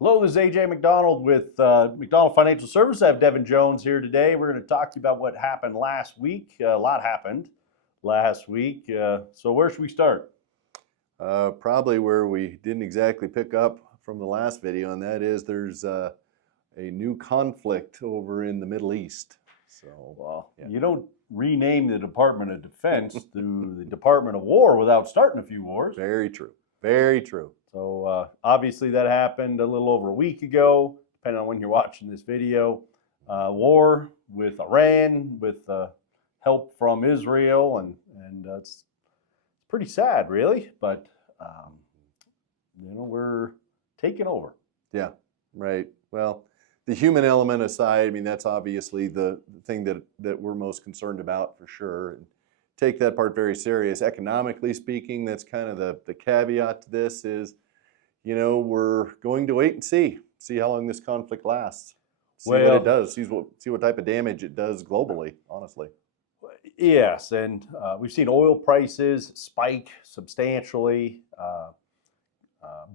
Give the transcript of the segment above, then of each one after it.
Hello, this is AJ Macdonald with Macdonald Financial Services. I have Devin Jones here today. We're going to talk to you about what happened last week. A lot happened last week. So where should we start? Probably where we didn't exactly pick up from the last video, and that is there's a new conflict over in the Middle East. So, Well, you don't rename the Department of Defense to the Department of War without starting a few wars. Very true. Very true. So obviously that happened a little over a week ago, depending on when you're watching this video. War with Iran, with help from Israel, and it's pretty sad, really. But we're taking over. Yeah, right. Well, the human element aside, I mean, that's obviously the thing that we're most concerned about for sure. And take that part very serious. Economically speaking, that's kind of the caveat to this is, we're going to wait and see how long this conflict lasts, see what it does, see what type of damage it does globally, honestly. Yes, and we've seen oil prices spike substantially.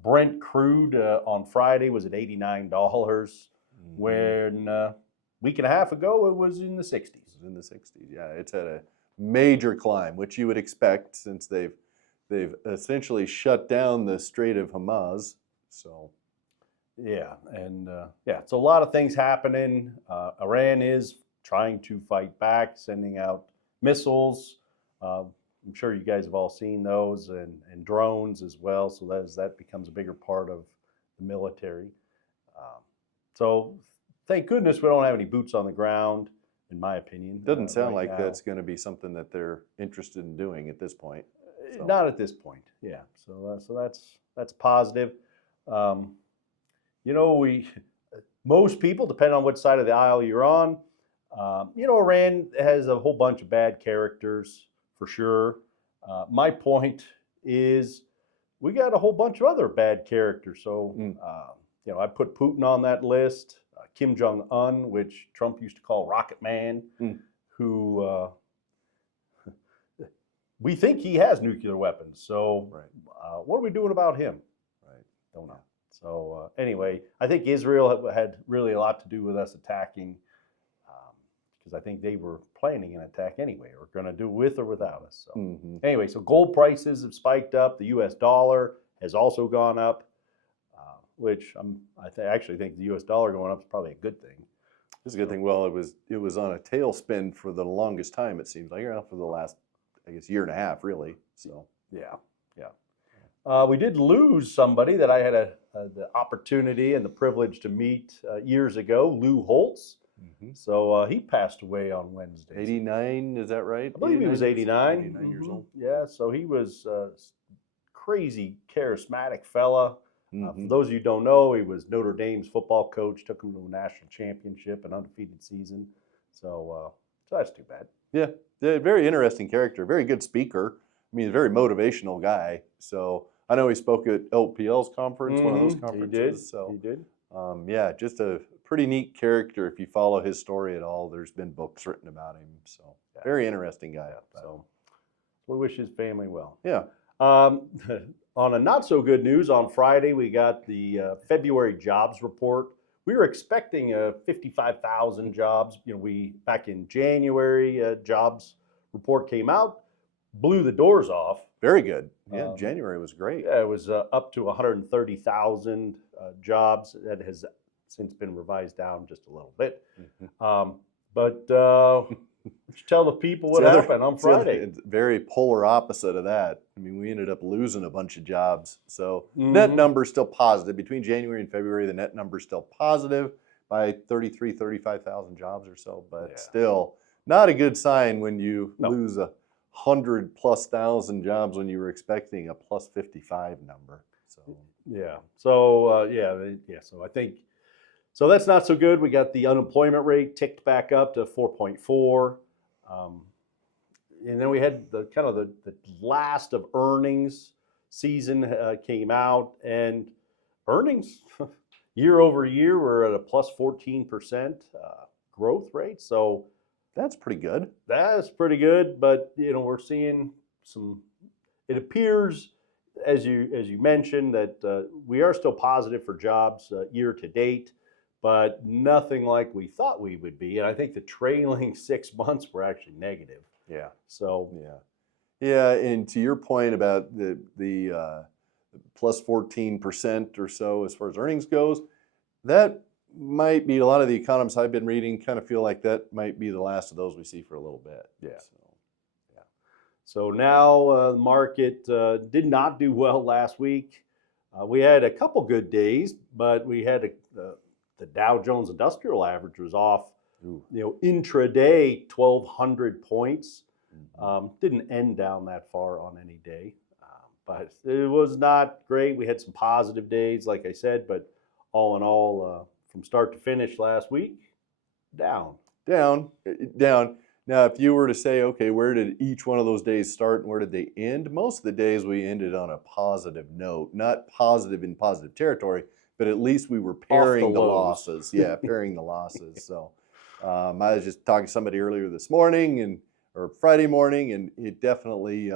Brent crude on Friday was at $89, when a week and a half ago it was in the 60s. It was in the 60s, yeah. It's at a major climb, which you would expect since they've essentially shut down the Strait of Hormuz. So, yeah, and so a lot of things happening. Iran is trying to fight back, sending out missiles. I'm sure you guys have all seen those, and drones as well. So that becomes a bigger part of the military. So thank goodness we don't have any boots on the ground, in my opinion. Doesn't sound right like now. that's going to be something that they're interested in doing at this point. So. Not at this point, yeah. So that's positive. Most people, depending on which side of the aisle you're on, Iran has a whole bunch of bad characters for sure. My point is, we got a whole bunch of other bad characters. So, I put Putin on that list. Kim Jong-un, which Trump used to call Rocket Man, who we think he has nuclear weapons. So, what are we doing about him? Right. Don't know. So anyway, I think Israel had really a lot to do with us attacking, because I think they were planning an attack anyway, or going to do with or without us. So anyway, so gold prices have spiked up. The U.S. dollar has also gone up, which I actually think the U.S. dollar going up is probably a good thing. It's a good thing. Well, it was on a tailspin for the longest time. It seems like for the last, I guess, year and a half, really. So yeah. We did lose somebody that I had the opportunity and the privilege to meet years ago, Lou Holtz. So he passed away on Wednesday. 89, is that right? I believe he was 89. 89 years old. Yeah, so he was a crazy, charismatic fella. For those of you who don't know, he was Notre Dame's football coach, took him to a national championship, an undefeated season. So that's too bad. Yeah, very interesting character, very good speaker. I mean, a very motivational guy. So I know he spoke at LPL's conference, one of those conferences. He did. Yeah, just a pretty neat character. If you follow his story at all, there's been books written about him. So very interesting guy. So we wish his family well. Yeah. On a not so good news, on Friday we got the February jobs report. We were expecting 55,000 jobs. We back in January, jobs report came out, blew the doors off. Very good. Yeah, January was great. Yeah, it was up to 130,000 jobs. That has since been revised down just a little bit. But tell the people what happened on Friday. It's very polar opposite of that. I mean, we ended up losing a bunch of jobs. So net number still positive. Between January and February, the net number is still positive by 35,000 jobs or so. But still not a good sign when you lose 100,000+ jobs when you were expecting a plus 55 number. So So I think that's not so good. We got the unemployment rate ticked back up to 4.4, and then we had the last of earnings season came out, and earnings year over year were at a plus 14% growth rate. So that's pretty good. That's pretty good, but we're seeing some. It appears as you mentioned, that we are still positive for jobs year to date, but nothing like we thought we would be. And I think the trailing 6 months were actually negative. Yeah. So Yeah, and to your point about the plus 14% or so as far as earnings goes, that might be, a lot of the economists I've been reading kind of feel like that might be the last of those we see for a little bit. Yeah. So. So now the market did not do well last week. We had a couple good days, but we had the Dow Jones Industrial Average was off, intraday 1,200 points. Didn't end down that far on any day, but it was not great. We had some positive days, like I said, but all in all, from start to finish last week, down. Now, if you were to say, okay, where did each one of those days start and where did they end? Most of the days we ended on a positive note, not positive in positive territory, but at least we were pairing the losses. Yeah, pairing the losses. So I was just talking to somebody earlier this morning or Friday morning, and it definitely,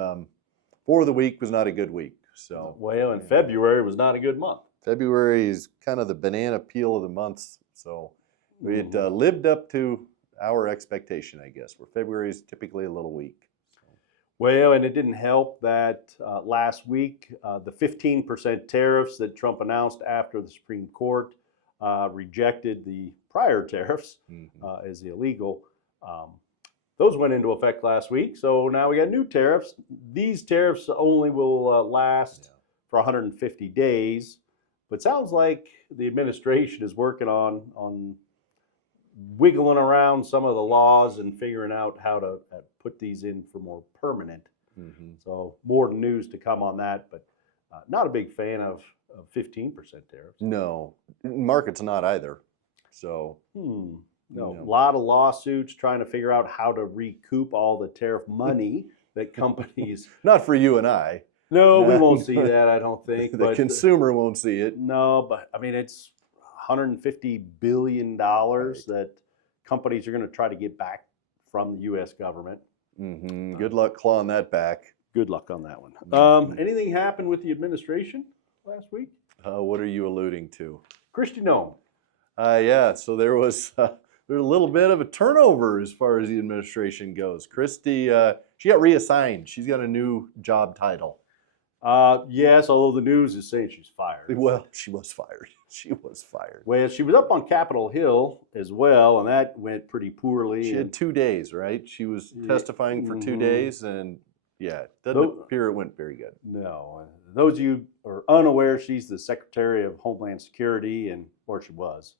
for the week, was not a good week. So well, and February was not a good month. February is kind of the banana peel of the months. So it lived up to our expectation, I guess, where February is typically a little weak. Well, and it didn't help that last week, the 15% tariffs that Trump announced after the Supreme Court rejected the prior tariffs as illegal. Those went into effect last week, so now we got new tariffs. These tariffs only will last for 150 days, but sounds like the administration is working on wiggling around some of the laws and figuring out how to put these in for more permanent. So more news to come on that, but not a big fan of 15% tariffs. No, market's not either. So no, a lot of lawsuits trying to figure out how to recoup all the tariff money that companies. Not for you and I. No, we won't see that, I don't think. The consumer won't see it. No, but I mean, it's $150 billion that companies are going to try to get back from the U.S. government. Good luck clawing that back. Good luck on that one. Anything happened with the administration last week? What are you alluding to? Kristi Noem. Yeah, so there was a little bit of a turnover as far as the administration goes. Kristi, she got reassigned. She's got a new job title. Yes, although the news is saying she's fired. Well, she was fired. She was fired. Well, she was up on Capitol Hill as well, and that went pretty poorly. She had 2 days, right? She was testifying for 2 days, and it doesn't appear it went very good. No. Those of you who are unaware, she's the Secretary of Homeland Security, or she was.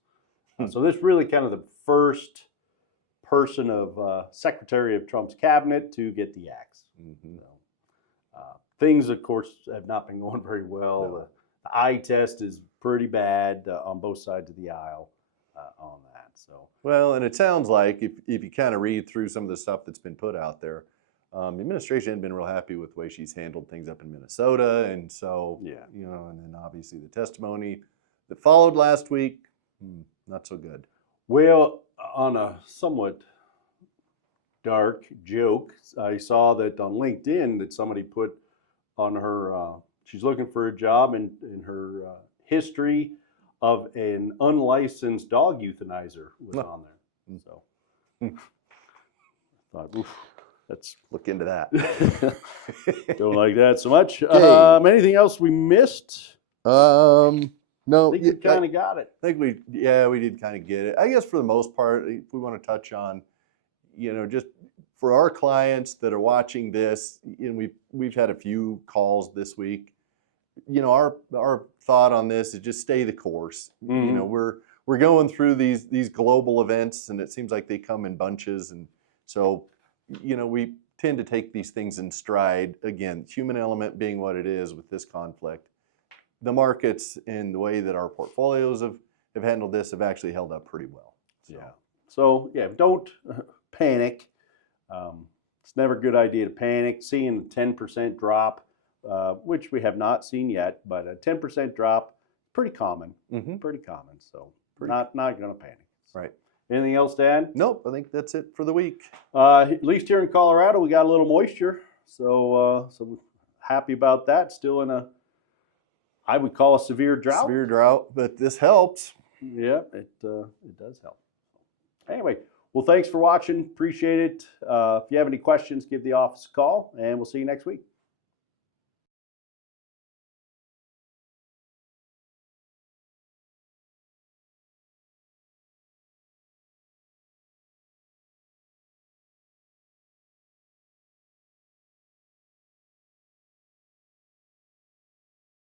So this really kind of the first person of Secretary of Trump's cabinet to get the axe. Things, of course, have not been going very well. No. The eye test is pretty bad on both sides of the aisle on that. So well, and it sounds like if you kind of read through some of the stuff that's been put out there, the administration hasn't been real happy with the way she's handled things up in Minnesota, and so and then obviously the testimony that followed last week, not so good. Well, on a somewhat dark joke, I saw that on LinkedIn that somebody put on her, she's looking for a job, in her history of an unlicensed dog euthanizer was on there. So I thought, oof, let's look into that. Don't like that so much. Anything else we missed? No. I think we kind of got it. I think we did kind of get it. I guess for the most part, if we want to touch on, just for our clients that are watching this, and we've had a few calls this week. Our thought on this is just stay the course. We're going through these global events, and it seems like they come in bunches, and so we tend to take these things in stride. Again, human element being what it is with this conflict, the markets and the way that our portfolios have handled this have actually held up pretty well. So don't panic. It's never a good idea to panic. Seeing a 10% drop, which we have not seen yet, but a 10% drop, pretty common. Pretty common. So not going to panic. Right. Anything else to add? Nope. I think that's it for the week. At least here in Colorado, we got a little moisture. So happy about that. Still in a, I would call a severe drought. Severe drought, but this helps. Yeah, it does help. Anyway, well, thanks for watching. Appreciate it. If you have any questions, give the office a call, and we'll see you next week.